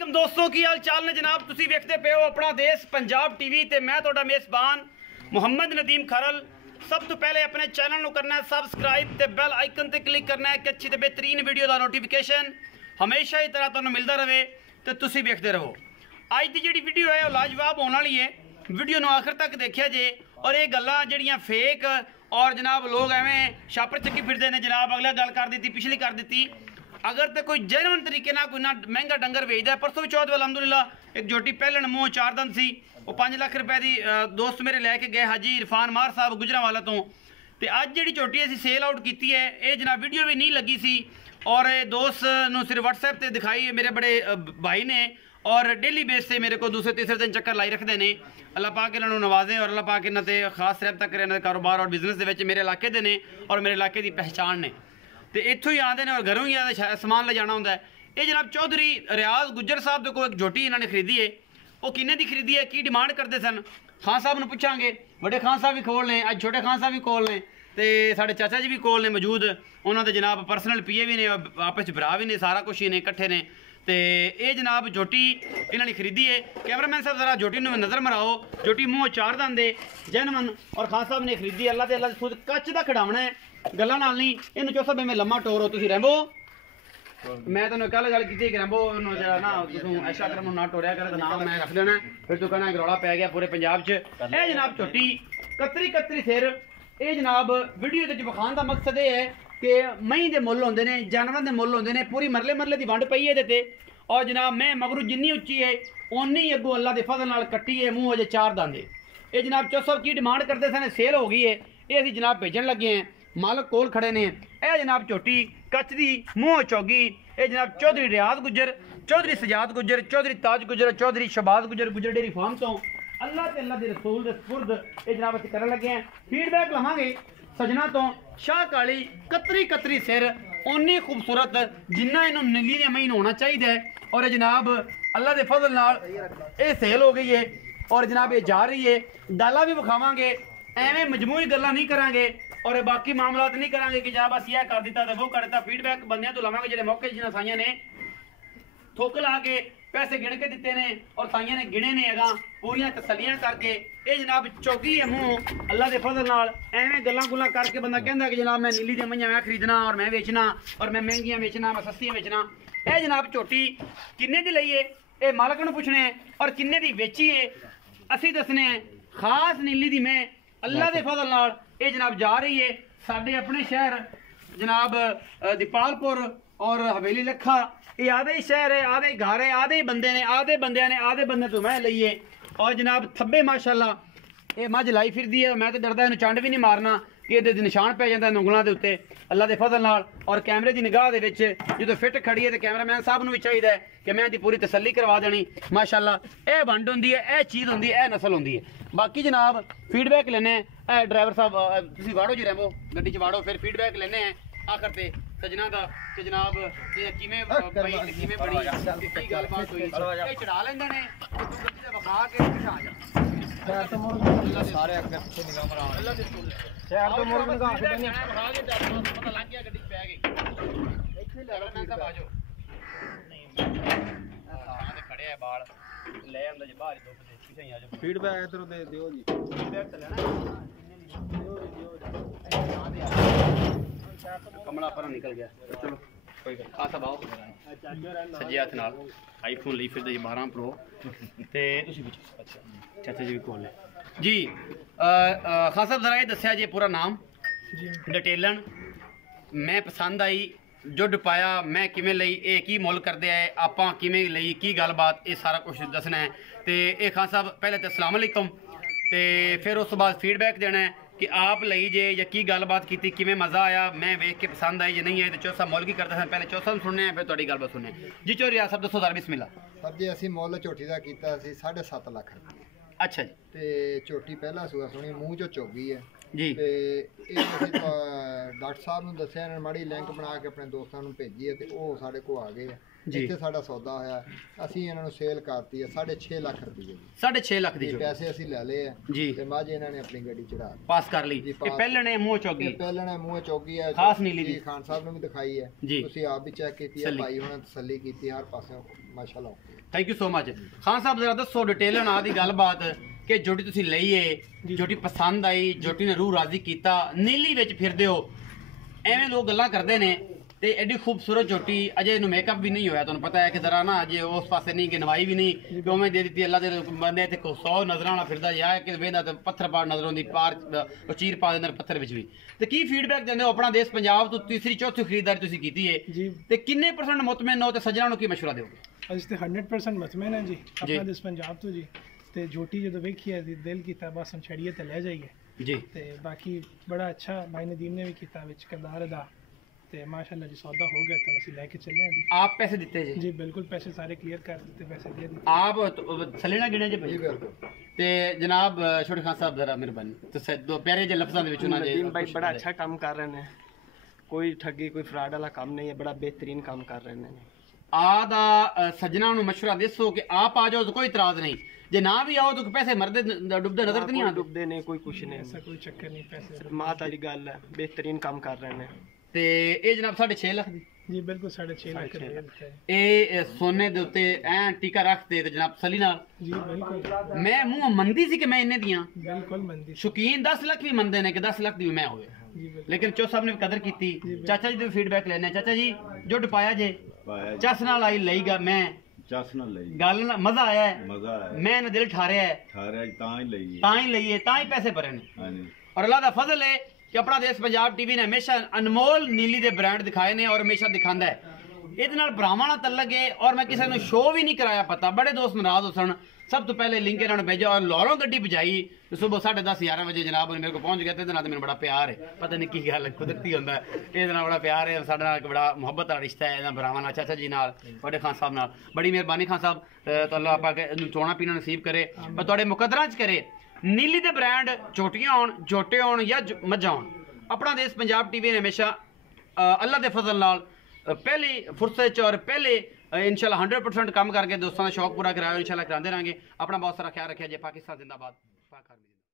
वालेकुम दोस्तों की हाल चाल ने जनाब तुसी वेखते पे हो अपना देश पंजाब टीवी ते मैं तुहाडा मेज़बान मुहम्मद नदीम खरल। सब तो पहले अपने चैनल को करना है सबसक्राइब ते बेल आइकन ते क्लिक करना है कि अच्छी ते बेहतरीन वीडियो का नोटिफिकेशन हमेशा ही तरह तुहानू मिलता रहे तो तुसी वेखते रहो। अज की जी वीडियो है लाजवाब होने वाली है, वीडियो नू आखिर तक देखिया जे। और ये गल्लां जड़ियां फेक और जनाब लोग एवें छापर चक्की फिरते हैं जनाब, अगला गल कर दी पिछली कर दी। अगर तो कोई जेन्युइन तरीके ना कोई ना महंगा डंगर वेचता है। परसों भी चौथ वाल अलहमदुलिल्लाह एक झोटी पहलन मूँह चार दंद सी, वो 5 लाख रुपए की दोस्त मेरे लैके गए हाजी इरफान मार साहब गुजरांवाला तो। अज जी झोटी असी सेल आउट की है, ये जनाब वीडियो भी नहीं लगी सी और दोस्त नूं सिर्फ व्हाट्सएप पर दिखाई है मेरे बड़े भाई ने और डेली बेस से मेरे को दूसरे तीसरे दिन चक्कर लाई रखते हैं। अल्लाह पाक इन्होंने नवाजे और अल्लाह पाक इन्होंने खास रहता करे इन्होंने कारोबार और बिजनेस के मेरे इलाके के ने और मेरे इलाके की पहचान ने। तो इतों ही आते हैं और घरों ही आते समान ले जाना होंगे। ये जनाब चौधरी रियाज गुज्जर साहब को एक झोटी इन्होंने खरीदी है, वो किन्ने की खरीदी है की डिमांड करते सन खान साहब ने पूछांगे। बड़े खान साहब भी खोल लें, अज छोटे खान साहब भी खोल लें, तो साढ़े चाचा जी भी कोल ने मौजूद, उन्होंने जनाब पर्सनल पीए भी ने आपस भरा भी ने, सारा कुछ ही ने कट्ठे ने। तो ये जनाब झोटी इन्होंने खरीदी है। कैमरामैन साहब जरा झोटी में नज़र मराओ, झोटी मूँह चार दंद जैनमन और खान साहब ने खरीदी। अल्लाह ते अल्लाह खुद कच का खिडावना है, गल्लां नाल नहीं। इन्हू चो सब मैं लम्मा टोरो तुसी रैंबो, मैं तेन कल गल की रैंबो ना तू ऐसा कर ना टोरिया कर नाम मैं रख देना, फिर तू कहना रौला पै गया पूरे पंजाब च। यह जनाब झोटी कतरी कतरी सिर। ये जनाब वीडियो विखाने का मकसद ये है कि मई के मुल होंगे ने, जानवर के मुल होंगे ने, पूरी मरले मरले की वंड पई है। और जनाब मैं मगरू जिन्नी उच्ची है उन्नी अगों अल्लाह के फजल नाल कट्टी है, मूँह अजे चार दांदे। ये जनाब चौसब की डिमांड करते सन, सेल हो गई है, ये असी जनाब भेजन लगे हैं, मालक कोल खड़े ने। यह जनाब झोटी कच दी मूँह चौगी। ये जनाब चौधरी रियाज गुज्जर, चौधरी सजाद गुज्जर, चौधरी ताज गुज्जर, चौधरी शबाज गुज्जर गुज्जर डेयरी फार्म तो अल्लाह ते अल्लाह के रसूल के सुपुर्द ये जनाब असीं करन लगे हैं। फीडबैक लवांगे सजना तो शाह काली कतरी कतरी सिर उन्नी खूबसूरत जिन्ना इन्हों नीली दे महीने होना चाहिए। और ये जनाब अल्लाह के फजल नाल ये सेल हो गई है और जनाब ये जा रही है। डाला भी विखावांगे, एवें मजमूई गल्लां नहीं करांगे और बाकी मामलात नहीं करांगे कि जनाब असीं यह कर दिता तो वो कर दिता। फीडबैक बंदियां तो लवांगे जिहड़े मौके जिन्हां साइयां ने थुक ला के पैसे गिण के दिते ने और साइयां ने गिणे ने अगा पूरियां तसलियां करके। ये जनाब चौकी है मूँह अल्लाह के फजल नाल। एवें गल्लां गुल्लां करके बंदा कहंदा कि जनाब मैं नीली दी मईयां मैं खरीदना और मैं बेचना और मैं महंगियां बेचना मैं सस्तियां बेचना। यह जनाब झोटी किन्ने दी लई है ये मालक नूं पुछने और किन्ने दी बेची है असीं दसने हैं। खास नीली दी मैं अल्लाह के फजल नाल ये जनाब जा रही है साडे अपने शहर जनाब दीपालपुर और हवेली लखा। ये आधे ही शहर है, आधे ही घर है, आधे ही बंदे ने, आधे बंदे ने, आधे बंदे तो मैं लईए। और जनाब थब्बे माशाल्लाह ये मझ लाई फिरदी है, मैं तो डरदा इन्हूं चंड भी नहीं मारना कि ये निशान पै जाता उंगलों के उत्ते अल्लाह के फजल नाल। और कैमरे की निगाह दे विच जो फिट खड़ी है तो कैमरामैन साहब नूं भी चाहिए कि मैं पूरी तसल्ली करवा देनी। माशाल्लाह यह वंड होंदी है, यह चीज़ होंदी है, यह नस्ल होंदी है। बाकी जनाब फीडबैक लेने ड्राइवर साहब तुसीं वाड़ो जी रैंबो गड्डी च वाड़ो, फिर फीडबैक लेने हैं आखिर ते सजना दा कि जनाब किवें पई ते किवें बनी की गलबात हुई। ये चढ़ा लेंदे ने तू गड्डी दा वखा के पिछा जा शहर तो मुर्ग सारे अगे पीछे निगाह मार अल्लाह दे रसूल शहर तो मुर्ग निगाह के बनी वखा के पता लग गया गड्डी पै गई। इत्थे ले लो मैं सब आ जाओ नहीं हां ते खड़े है बाल ले आंदा जे बाहर धुप दे पीछे ही आ जाओ। फीडबैक इधर दे दियो जी, फीडबैक तो लेना दियो कमला पर निकल गया। चलो कोई गल आ सब आओ सज्जे हथ नाल आईफोन ली फिर 12 प्रो ते तुसी विच अच्छा चाचा जी भी कोल है जी। खान साहब जरा ये दस्या जी पूरा नाम डिटेलन मैं पसंद आई जुड पाया मैं किवें लई ये की मुल करदे आए आपां किवें लई की गलबात ये सारा कुछ दसना है। तो ये खान साहब पहले तो अस्सलाम वालेकुम ते फिर उस बाद फीडबैक देना है कि आप लई जे या की गलबात की किवें मज़ा आया मैं वेख के पसंद आई जे नहीं आई तो चौसा मुल की करता पहले चौसा सुनने हैं फिर थोड़ी गलबात सुनने जी। चो रियाज साहब दसो सर बिस्मिल्लाह। सर जी असी मुल झोटी का किया 7.5 लाख रुपये। अच्छा जी ते झोटी पहला सूआ सुनी मूँह चो चौगी है जी। ते डॉक्टर साहब ने दसिया इन्होंने माड़ी लिंक बना के अपने दोस्तों को भेजी है तो वो साढ़े को आ गए है जिथे साडा सौदा होया असी इन्होंने सेल करती है 6.5 लाख रुपये 6.5 लाख दी पैसे असी ले ले जी ते मझ इन्होंने अपनी गड्डी चढ़ा पास कर ली। पहले मुँह चौगी पहले मुँह चौगी है खास नीली दी खान साहब ने भी दिखाई है, तुसी आप भी चेक की भाई हुण तसल्ली की हर पासे ਮਾਸ਼ਾਅੱਲਾ। Thank you so much. Khan Sahib ਜ਼ਰਾ ਦੱਸੋ ਡਿਟੇਲ ਨਾਲ ਦੀ ਗੱਲਬਾਤ ਕਿ ਜੋਟੀ ਤੁਸੀਂ ਲਈ ਏ, ਜੋਟੀ ਪਸੰਦ ਆਈ, ਜੋਟੀ ਨੇ ਰੂਹ ਰਾਜ਼ੀ ਕੀਤਾ, ਨੀਲੀ ਵਿੱਚ ਫਿਰਦੇ ਹੋ, ਐਵੇਂ ਲੋਕ ਗੱਲਾਂ ਕਰਦੇ ਨੇ ਤੇ ਐਡੀ ਖੂਬਸੂਰਤ ਜੋਟੀ ਅਜੇ ਇਹਨੂੰ ਮੇਕਅਪ ਵੀ ਨਹੀਂ ਹੋਇਆ, ਤੁਹਾਨੂੰ ਪਤਾ ਹੈ ਕਿ ਜ਼ਰਾ ਨਾ ਅਜੇ ਉਸ ਪਾਸੇ ਨਹੀਂ ਕਿ ਨਵਾਈ ਵੀ ਨਹੀਂ ਕਿ ਉਵੇਂ ਦੇ ਦਿੱਤੀ ਅੱਲਾ ਦੇ ਬੰਦੇ ਤੇ 100 ਨਜ਼ਰਾਂ ਵਾਲਾ ਫਿਰਦਾ ਜਾਂ ਕਿ ਵੇਂਦਾ ਤੇ ਪੱਥਰ ਪਾੜ ਨਜ਼ਰ ਆਉਂਦੀ ਪਾਰ ਉਹ ਚੀਰ ਪਾ ਦਿੰਦੇ ਪੱਥਰ ਵਿੱਚ ਵੀ। ਤੇ ਕੀ ਫੀਡਬੈਕ ਦਿੰਦੇ ਹੋ? ਆਪਣਾ ਦੇਸ਼ ਪੰਜਾਬ ਤੋਂ ਤੀਸਰੀ ਚੌਥੀ ਖਰੀਦਦਾਰੀ ਤੁਸੀਂ ਕੀਤੀ ਹੈ ਤੇ ਕਿੰਨੇ % ਮੁਤਮਿਨ ਹੋ ਤੇ ਸੱਜਣਾ ਨੂੰ ਕੀ ਮਸ਼ਵਰਾ ਦਿਓਗੇ? ਅਸੀਂ ਤੇ 100% ਮੁਤਮਿਨ ਹਾਂ ਜੀ ਆਪਣਾ ਦੇਸ਼ ਪੰਜਾਬ ਤੋਂ ਜੀ। ਤੇ ਜੋਟੀ ਜਦੋਂ ਵੇਖੀ ਹੈ ਦਿਲ ਕੀਤਾ ਬਸ ਹੁਣ ਛੜੀਏ ਤੇ ਲੈ ਜਾਈਏ ਜੀ। ਤੇ ਬਾਕੀ ਬੜਾ ਅੱਛਾ ਭਾਈ ਨਦੀਮ ਨੇ ਵੀ ਕੀਤਾ ਵਿੱਚ ਕਿਰਦਾਰ ਅਦਾ ਤੇ ਮਾਸ਼ਾਅੱਲਾ ਜੀ ਸੌਦਾ ਹੋ ਗਿਆ ਤਾਂ ਅਸੀਂ ਲੈ ਕੇ ਚੱਲੇ ਹਾਂ ਜੀ। ਆਪ ਪੈਸੇ ਦਿੱਤੇ ਜੀ? ਜੀ ਬਿਲकुल ਪੈਸੇ ਸਾਰੇ ਕਲੀਅਰ ਕਰ ਦਿੱਤੇ, ਪੈਸੇ ਦੇ ਦਿੱਤੇ ਆਪ ਸਲੇਣਾ ਗਿਣਿਆ ਜੀ ਭਾਈ? ਜੀ ਬਿਲकुल। ਤੇ ਜਨਾਬ ਛੋਟੇ ਖਾਨ ਸਾਹਿਬ ਜ਼ਰਾ ਮਿਹਰਬਾਨੀ ਤੁਸੀਂ ਦੋ ਪਿਆਰੇ ਜਿਹੇ ਲਫ਼ਜ਼ਾਂ ਦੇ ਵਿੱਚ ਉਹਨਾਂ ਦੇ। नदीम भाई बड़ा अच्छा काम कर रहे हैं, कोई ठगी कोई फ्रॉड वाला काम नहीं है, बड़ा बेहतरीन काम कर रहे हैं। ਆ ਦਾ ਸੱਜਣਾ ਨੂੰ ਮਸ਼ਵਰਾ ਦੱਸੋ ਕਿ ਆਪ ਆ ਜਾਓ ਤਾਂ ਕੋਈ ਇਤਰਾਜ਼ ਨਹੀਂ, ਜੇ ਨਾ ਵੀ ਆਓ ਤਾਂ ਪੈਸੇ ਮਰਦੇ ਡੁੱਬਦੇ ਨਜ਼ਰ ਤਾਂ ਨਹੀਂ ਆਉਂਦੇ? डुबदे नहीं, कोई कुछ नहीं, ऐसा कोई चक्कर नहीं, पैसे मात वाली गल है, बेहतरीन काम कर रहे हैं। ਤੇ ਇਹ ਜਨਾਬ 6.5 ਲੱਖ ਦੀ जी बिल्कुल 6.5 लाख रुपये ਦਿੱਤਾ ਹੈ ਇਹ ਸੋਨੇ ਦੇ ਉੱਤੇ ਐ ਟੀਕਾ ਰੱਖਦੇ ਤੇ ਜਨਾਬ ਸਲੀ ਨਾਲ ਜੀ ਬਿਲकुल। ਮੈਂ ਮੂੰਹ ਮੰਦੀ ਸੀ ਕਿ ਮੈਂ ਇੰਨੇ ਦੀਆਂ, ਬਿਲकुल ਮੰਦੀ ਸ਼ੌਕੀਨ 10 ਲੱਖ ਵੀ ਮੰਨਦੇ ਨੇ ਕਿ 10 ਲੱਖ ਦੀ ਵੀ ਮੈਂ ਹੋਵੇ, ਜੀ ਬਿਲकुल। ਲੇਕਿਨ ਚੋ ਸਾਹਿਬ ਨੇ ਵੀ ਕਦਰ ਕੀਤੀ। ਚਾਚਾ ਜੀ ਦੇ ਫੀਡਬੈਕ ਲੈਣੇ। ਚਾਚਾ ਜੀ ਜੁੱਟ ਪਾਇਆ ਜੇ ਚਸ ਨਾਲ ਆਈ ਲਈਗਾ ਮੈਂ ਚਸ ਨਾਲ ਲਈ ਗੱਲ ਨਾਲ ਮਜ਼ਾ ਆਇਆ ਹੈ, ਮਜ਼ਾ ਆਇਆ, ਮੈਂ ਇਹਨਾਂ ਦਿਲ ਠਾਰਿਆ ਹੈ ਠਾਰਿਆ ਤਾਂ ਹੀ ਲਈ ਤਾਂ ਹੀ ਲਈਏ ਤਾਂ ਹੀ ਪੈਸੇ ਭਰੇ ਨੇ। ਹਾਂਜੀ ਔਰ ਅੱਲਾਹ ਦਾ ਫਜ਼ਲ ਹੈ ਕਿ ਆਪਣਾ ਦੇਸ਼ ਪੰਜਾਬ ਟੀਵੀ ਨੇ ਹਮੇਸ਼ਾ ਅਨਮੋਲ ਨੀਲੀ ਦੇ ਬ੍ਰਾਂਡ ਦਿਖਾਏ ਨੇ ਔਰ ਹਮੇਸ਼ਾ ਦਿਖਾਉਂਦਾ ਹੈ। ਇਹਦੇ ਨਾਲ ਭਰਾਵਾਂ ਨਾਲ ਤਲਕ ਹੈ ਔਰ ਮੈਂ ਕਿਸੇ ਨੂੰ ਸ਼ੋਅ ਵੀ ਨਹੀਂ ਕਰਾਇਆ ਪਤਾ, ਬੜੇ ਦੋਸਤ ਨਾਰਾਜ਼ ਹੋ ਸਨ। ਸਭ ਤੋਂ ਪਹਿਲੇ ਲਿੰਕ ਇਹਨਾਂ ਨੂੰ ਭੇਜਿਆ ਔਰ ਲਾਹੌਰੋਂ ਗੱਡੀ ਭਜਾਈ ਤੇ ਸਵੇਰ 10:30 11 ਵਜੇ ਜਨਾਬ ਮੇਰੇ ਕੋਲ ਪਹੁੰਚ ਗਿਆ ਤੇ ਇਹਦੇ ਨਾਲ ਮੈਨੂੰ ਬੜਾ ਪਿਆਰ ਹੈ, ਪਤਾ ਨਹੀਂ ਕੀ ਗੱਲ ਕੁਦਰਤੀ ਹੁੰਦਾ ਹੈ, ਇਹਦੇ ਨਾਲ ਬੜਾ ਪਿਆਰ ਹੈ, ਸਾਡੇ ਨਾਲ ਇੱਕ ਬੜਾ ਮੁਹੱਬਤ ਦਾ ਰਿਸ਼ਤਾ ਹੈ ਇਹਨਾਂ ਭਰਾਵਾਂ ਨਾਲ, ਚਾਚਾ ਜੀ ਨਾਲ, ਤੁਹਾਡੇ ਖਾਨ ਸਾਹਿਬ ਨਾਲ। ਬੜੀ ਮਿਹਰਬਾਨੀ ਖਾਨ ਸਾਹਿਬ, ਤਾਂ ਅੱਲਾਹ ਪਾਕ ਇਹਨੂੰ ਚੋਣਾ ਪੀਣਾ ਨਸੀਬ ਕਰੇ ਔਰ ਤੁਹਾਡੇ ਮੁਕੱਦਰਾਂ 'ਚ ਕਰੇ। ਨੀਲੀ ਦੇ ਬ੍ਰਾਂਡ ਝੋਟੀਆਂ ਹੋਣ, ਝੋਟੇ ਹੋਣ ਜਾਂ ਮੱਝਾਂ ਹੋਣ, ਆਪਣਾ ਦੇਸ਼ ਪੰਜਾਬ ਟੀਵੀ ਨੇ ਹਮੇਸ਼ਾ ਅੱਲਾਹ ਦੇ ਫਜ਼ਲ ਨਾਲ ਪਹਿਲੀ ਫੁਰਸਤ 'ਚ ਔਰ ਪਹਿਲੇ ਇਨਸ਼ਾਅੱਲਾ 100% ਕੰਮ ਕਰਕੇ ਦੋਸਤਾਂ ਦਾ ਸ਼ੌਕ ਪੂਰਾ ਕਰਾਇਆ, ਇਨਸ਼ਾਅੱਲਾ ਕਰਾਉਂਦੇ ਰਹਾਂਗੇ। ਆਪਣਾ ਬਹੁਤ ਸਾਰਾ ਖਿਆਲ ਰੱਖਿਆ ਜੇ। ਪਾਕਿਸਤਾਨ ਜ਼ਿੰਦਾਬਾਦ।